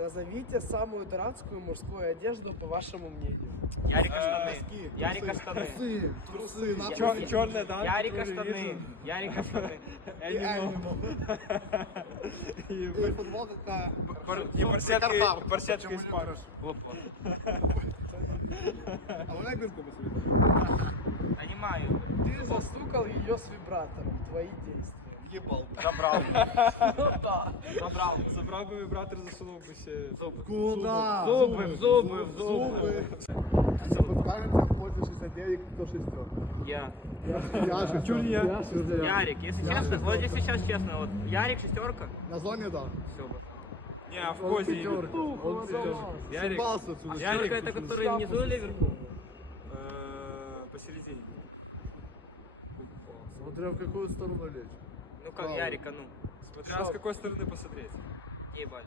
Назовите самую дурацкую мужскую одежду, по вашему мнению. Ярика штаны. Ярика штаны. Трусы, Черная, да? Ярика штаны. Ярика штаны. И футболка какая? И барсетка из пар. А вона як дирку посвітила? Понимаю. Ты застукал ее с вибратором. Твои действия. В'єбал. Забрал. Ну да. Забрал. Забрав би вібратор, засунув би ще. Куда? Зубы, в зубы, в зубы. Подкаемся в пользу 69, кто шестерка. Я. Я шестерка. Ярик, если честно, вот здесь сейчас честно, вот Ярик шестерка. На зоне, да. Все. Не, а в козе. Ярик. Съебался отсюда. Шестерка это который внизу или вверху? Посередине. Смотря в какую сторону лечь. Ну как Ярика, ну. Смотря с какой стороны посмотреть. Ебали.